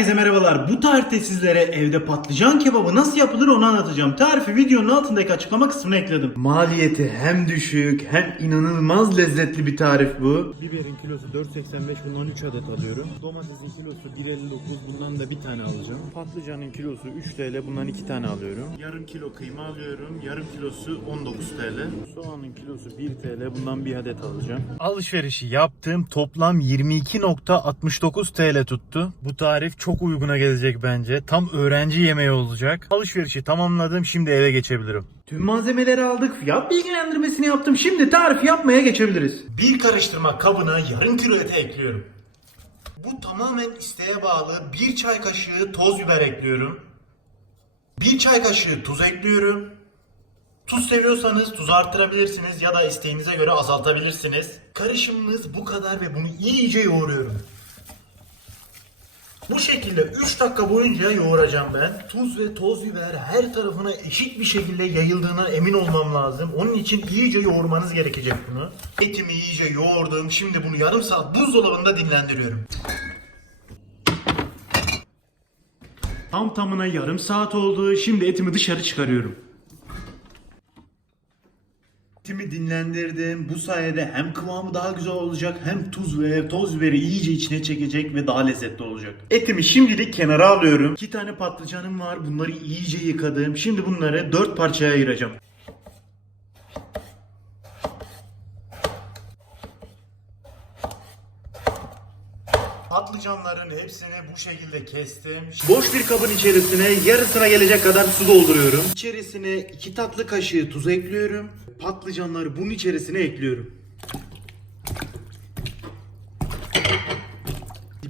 Herkese merhabalar. Bu tarifte sizlere evde patlıcan kebabı nasıl yapılır onu anlatacağım. Tarifi videonun altındaki açıklama kısmına ekledim. Maliyeti hem düşük hem inanılmaz lezzetli bir tarif bu. Biberin kilosu 4.85 bundan 3 adet alıyorum. Domatesin kilosu 1.59 bundan da bir tane alacağım. Patlıcanın kilosu 3 TL bundan 2 tane alıyorum. Yarım kilo kıyma alıyorum. Yarım kilosu 19 TL. Soğanın kilosu 1 TL bundan bir adet alacağım. Alışverişi yaptığım toplam 22.69 TL tuttu. Bu tarif çok uyguna gelecek bence. Tam öğrenci yemeği olacak. Alışverişi tamamladım şimdi eve geçebilirim. Tüm malzemeleri aldık. Fiyat bilgilendirmesini yaptım. Şimdi tarifi yapmaya geçebiliriz. Bir karıştırma kabına yarım kilo ete ekliyorum. Bu tamamen isteğe bağlı. Bir çay kaşığı toz biber ekliyorum. Bir çay kaşığı tuz ekliyorum. Tuz seviyorsanız tuz arttırabilirsiniz ya da isteğinize göre azaltabilirsiniz. Karışımımız bu kadar ve bunu iyice yoğuruyorum. Bu şekilde 3 dakika boyunca yoğuracağım ben. Tuz ve toz biber her tarafına eşit bir şekilde yayıldığına emin olmam lazım. Onun için iyice yoğurmanız gerekecek bunu. Etimi iyice yoğurdum. Şimdi bunu yarım saat buzdolabında dinlendiriyorum. Tam tamına yarım saat oldu. Şimdi etimi dışarı çıkarıyorum. Etimi dinlendirdim. Bu sayede hem kıvamı daha güzel olacak hem tuz ve toz biberi iyice içine çekecek ve daha lezzetli olacak. Etimi şimdilik kenara alıyorum. İki tane patlıcanım var. Bunları iyice yıkadım. Şimdi bunları dört parçaya ayıracağım. Patlıcanların hepsini bu şekilde kestim. Boş bir kabın içerisine yarısına gelecek kadar su dolduruyorum. İçerisine iki tatlı kaşığı tuz ekliyorum. Patlıcanları bunun içerisine ekliyorum.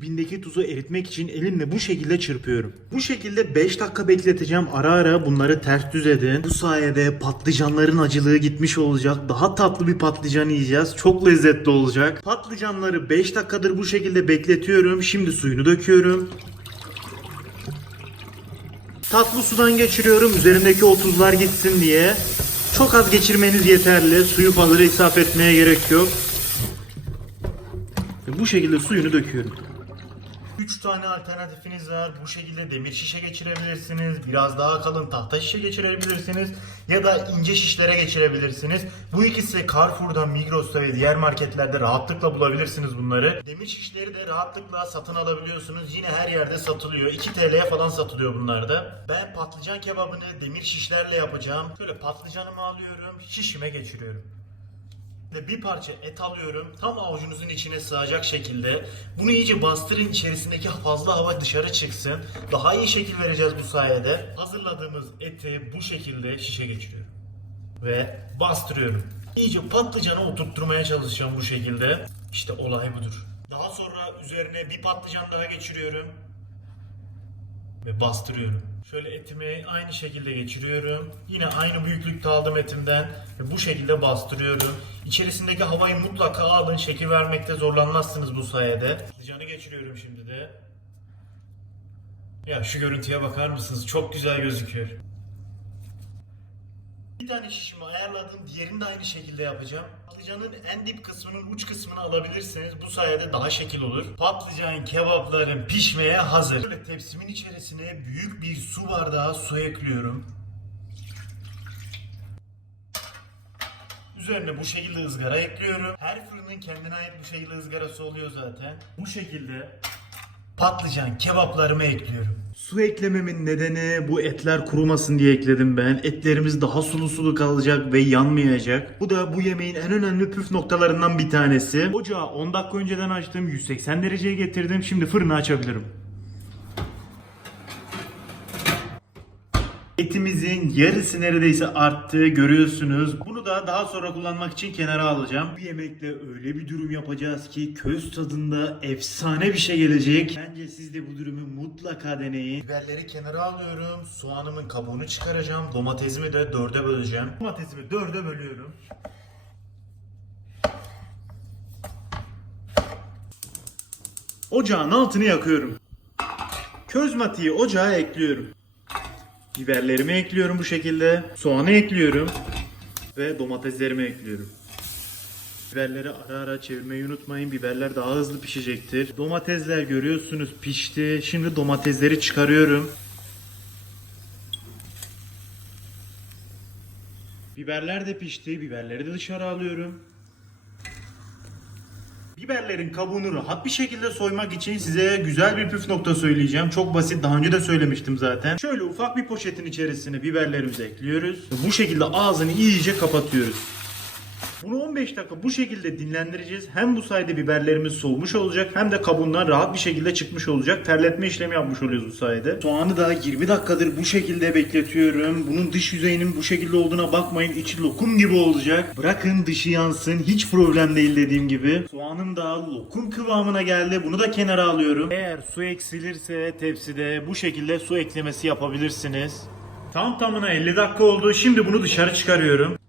Dibindeki tuzu eritmek için elimle bu şekilde çırpıyorum. Bu şekilde 5 dakika bekleteceğim. Ara ara bunları ters düz edin. Bu sayede patlıcanların acılığı gitmiş olacak. Daha tatlı bir patlıcan yiyeceğiz. Çok lezzetli olacak. Patlıcanları 5 dakikadır bu şekilde bekletiyorum. Şimdi suyunu döküyorum. Tatlı sudan geçiriyorum üzerindeki o tuzlar gitsin diye. Çok az geçirmeniz yeterli. Suyu fazla israf etmeye gerek yok. Bu şekilde suyunu döküyorum. 3 tane alternatifiniz var. Bu şekilde demir şişe geçirebilirsiniz. Biraz daha kalın tahta şişe geçirebilirsiniz. Ya da ince şişlere geçirebilirsiniz. Bu ikisi Carrefour'da, Migros'ta ve diğer marketlerde rahatlıkla bulabilirsiniz bunları. Demir şişleri de rahatlıkla satın alabiliyorsunuz. Yine her yerde satılıyor. 2 TL'ye falan satılıyor bunlar da. Ben patlıcan kebabını demir şişlerle yapacağım. Şöyle patlıcanımı alıyorum, şişime geçiriyorum. Ve bir parça et alıyorum. Tam avucunuzun içine sığacak şekilde. Bunu iyice bastırın içerisindeki fazla hava dışarı çıksın. Daha iyi şekil vereceğiz bu sayede. Hazırladığımız eti bu şekilde şişe geçiriyorum. Ve bastırıyorum. İyice patlıcanı oturtturmaya çalışacağım bu şekilde. İşte olay budur. Daha sonra üzerine bir patlıcan daha geçiriyorum. Ve bastırıyorum. Şöyle etimi aynı şekilde geçiriyorum. Yine aynı büyüklükte aldım etimden. Ve bu şekilde bastırıyorum. İçerisindeki havayı mutlaka alın. Şekil vermekte zorlanmazsınız bu sayede. Patlıcanı geçiriyorum şimdi de. Ya şu görüntüye bakar mısınız? Çok güzel gözüküyor. Bir tane şişimi ayarladım. Diğerini de aynı şekilde yapacağım. Patlıcanın en dip kısmının uç kısmını alabilirsiniz. Bu sayede daha şekil olur. Patlıcan kebapların pişmeye hazır. Böyle tepsimin içerisine büyük bir su bardağı su ekliyorum. Üzerine bu şekilde ızgara ekliyorum. Her fırının kendine ait bu şekilde ızgarası oluyor zaten. Bu şekilde patlıcan kebaplarımı ekliyorum. Su eklememin nedeni bu etler kurumasın diye ekledim ben. Etlerimiz daha sulu sulu kalacak ve yanmayacak. Bu da bu yemeğin en önemli püf noktalarından bir tanesi. Ocağı 10 dakika önceden açtım. 180 dereceye getirdim. Şimdi fırını açabilirim. Etimizin yarısı neredeyse arttı görüyorsunuz. Bunu da daha sonra kullanmak için kenara alacağım. Bu yemekle öyle bir dürüm yapacağız ki köz tadında efsane bir şey gelecek. Bence siz de bu dürümü mutlaka deneyin. Biberleri kenara alıyorum. Soğanımın kabuğunu çıkaracağım. Domatesimi de dörde böleceğim. Domatesimi dörde bölüyorum. Ocağın altını yakıyorum. Köz matiği ocağa ekliyorum. Biberlerimi ekliyorum bu şekilde. Soğanı ekliyorum. Ve domateslerimi ekliyorum. Biberleri ara ara çevirmeyi unutmayın. Biberler daha hızlı pişecektir. Domatesler görüyorsunuz pişti. Şimdi domatesleri çıkarıyorum. Biberler de pişti. Biberleri de dışarı alıyorum. Biberlerin kabuğunu rahat bir şekilde soymak için size güzel bir püf nokta söyleyeceğim. Çok basit daha önce de söylemiştim zaten. Şöyle ufak bir poşetin içerisine biberlerimizi ekliyoruz. Bu şekilde ağzını iyice kapatıyoruz. Bunu 15 dakika bu şekilde dinlendireceğiz. Hem bu sayede biberlerimiz soğumuş olacak hem de kabuğundan rahat bir şekilde çıkmış olacak. Terletme işlemi yapmış oluyoruz bu sayede. Soğanı da 20 dakikadır bu şekilde bekletiyorum. Bunun dış yüzeyinin bu şekilde olduğuna bakmayın. İçi lokum gibi olacak. Bırakın dışı yansın. Hiç problem değil dediğim gibi. Soğanım da lokum kıvamına geldi. Bunu da kenara alıyorum. Eğer su eksilirse tepside bu şekilde su eklemesi yapabilirsiniz. Tam tamına 50 dakika oldu. Şimdi bunu dışarı çıkarıyorum.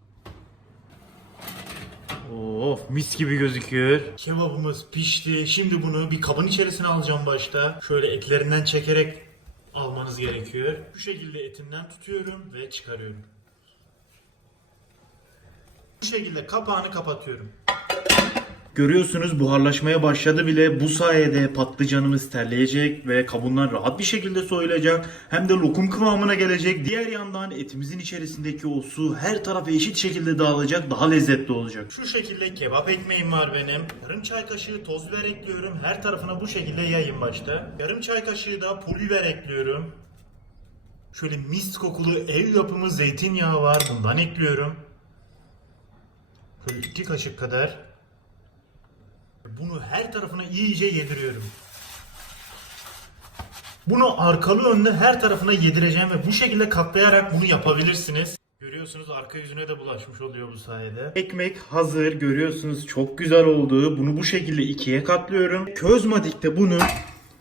Mis gibi gözüküyor. Kebabımız pişti. Şimdi bunu bir kabın içerisine alacağım başta. Şöyle etlerinden çekerek almanız gerekiyor. Bu şekilde etinden tutuyorum ve çıkarıyorum. Bu şekilde kapağını kapatıyorum. Görüyorsunuz buharlaşmaya başladı bile. Bu sayede patlıcanımız terleyecek ve kabuğundan rahat bir şekilde soyulacak. Hem de lokum kıvamına gelecek. Diğer yandan etimizin içerisindeki o su her tarafa eşit şekilde dağılacak. Daha lezzetli olacak. Şu şekilde kebap ekmeğim var benim. Yarım çay kaşığı toz biber ekliyorum. Her tarafına bu şekilde yayın başta. Yarım çay kaşığı da pul biber ekliyorum. Şöyle mis kokulu ev yapımı zeytinyağı var. Bundan ekliyorum. Şöyle iki kaşık kadar. Bunu her tarafına iyice yediriyorum. Bunu arkalı önlü her tarafına yedireceğim ve bu şekilde katlayarak bunu yapabilirsiniz. Görüyorsunuz arka yüzüne de bulaşmış oluyor bu sayede. Ekmek hazır görüyorsunuz çok güzel oldu. Bunu bu şekilde ikiye katlıyorum. Közmadik'te bunu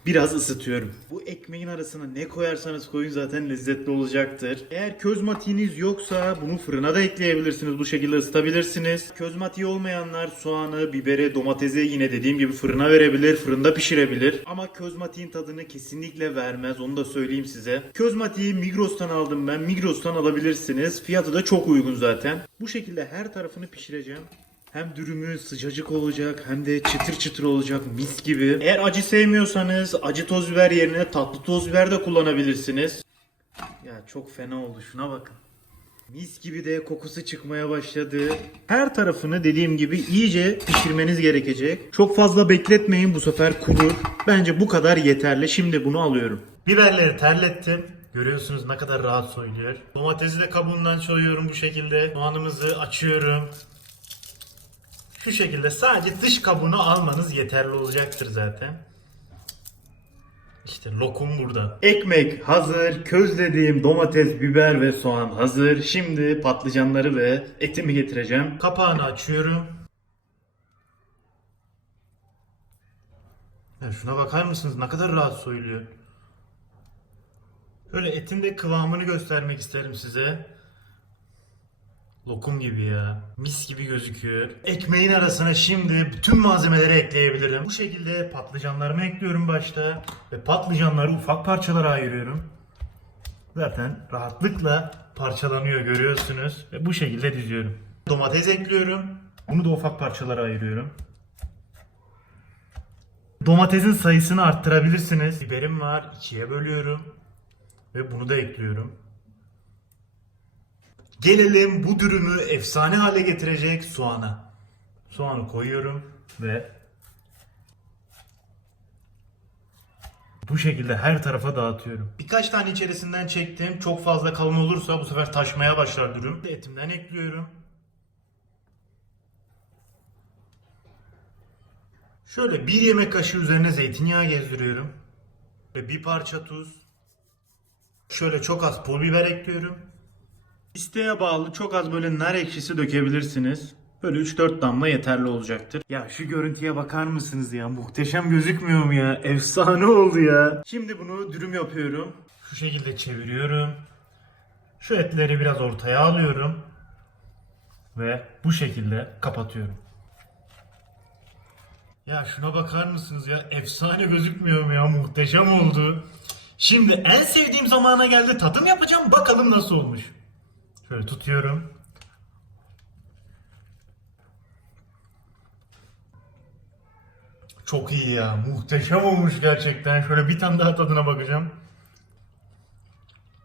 biraz ısıtıyorum. Bu ekmeğin arasına ne koyarsanız koyun zaten lezzetli olacaktır. Eğer közmatiğiniz yoksa bunu fırına da ekleyebilirsiniz. Bu şekilde ısıtabilirsiniz. Közmatiği olmayanlar soğanı, biberi, domatesi yine dediğim gibi fırına verebilir, fırında pişirebilir. Ama közmatiğin tadını kesinlikle vermez. Onu da söyleyeyim size. Közmatiği Migros'tan aldım ben. Migros'tan alabilirsiniz. Fiyatı da çok uygun zaten. Bu şekilde her tarafını pişireceğim. Hem dürümü sıcacık olacak hem de çıtır çıtır olacak mis gibi. Eğer acı sevmiyorsanız acı toz biber yerine tatlı toz biber de kullanabilirsiniz. Ya çok fena oldu şuna bakın. Mis gibi de kokusu çıkmaya başladı. Her tarafını dediğim gibi iyice pişirmeniz gerekecek. Çok fazla bekletmeyin bu sefer kurur. Bence bu kadar yeterli. Şimdi bunu alıyorum. Biberleri terlettim. Görüyorsunuz ne kadar rahat soyuluyor. Domatesi de kabuğundan soyuyorum bu şekilde. Soğanımızı açıyorum. Şu şekilde sadece dış kabuğunu almanız yeterli olacaktır zaten. İşte lokum burada. Ekmek hazır, közlediğim domates, biber ve soğan hazır. Şimdi patlıcanları ve etimi getireceğim. Kapağını açıyorum. Ya şuna bakar mısınız? Ne kadar rahat soyuluyor. Böyle etin de kıvamını göstermek isterim size. Lokum gibi ya. Mis gibi gözüküyor. Ekmeğin arasına şimdi bütün malzemeleri ekleyebilirim. Bu şekilde patlıcanlarımı ekliyorum başta. Ve patlıcanları ufak parçalara ayırıyorum. Zaten rahatlıkla parçalanıyor görüyorsunuz. Ve bu şekilde diziyorum. Domates ekliyorum. Bunu da ufak parçalara ayırıyorum. Domatesin sayısını arttırabilirsiniz. Biberim var. ikiye bölüyorum. Ve bunu da ekliyorum. Gelelim bu dürümü efsane hale getirecek soğana. Soğanı koyuyorum ve bu şekilde her tarafa dağıtıyorum. Birkaç tane içerisinden çektim. Çok fazla kalın olursa bu sefer taşmaya başlar dürüm. Etimden ekliyorum. Şöyle bir yemek kaşığı üzerine zeytinyağı gezdiriyorum. Ve bir parça tuz. Şöyle çok az pul biber ekliyorum. İsteğe bağlı çok az böyle nar ekşisi dökebilirsiniz. Böyle 3-4 damla yeterli olacaktır. Ya şu görüntüye bakar mısınız ya? Muhteşem gözükmüyor mu ya? Efsane oldu ya. Şimdi bunu dürüm yapıyorum. Şu şekilde çeviriyorum. Şu etleri biraz ortaya alıyorum. Ve bu şekilde kapatıyorum. Ya şuna bakar mısınız ya? Efsane gözükmüyor mu ya? Muhteşem oldu. Şimdi en sevdiğim zamana geldi. Tadım yapacağım. Bakalım nasıl olmuş. Şöyle tutuyorum. Çok iyi ya. Muhteşem olmuş gerçekten. Şöyle bir tane daha tadına bakacağım.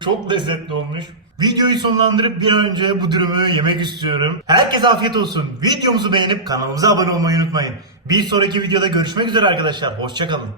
Çok lezzetli olmuş. Videoyu sonlandırıp bir an önce bu dürümü yemek istiyorum. Herkese afiyet olsun. Videomuzu beğenip kanalımıza abone olmayı unutmayın. Bir sonraki videoda görüşmek üzere arkadaşlar. Hoşçakalın.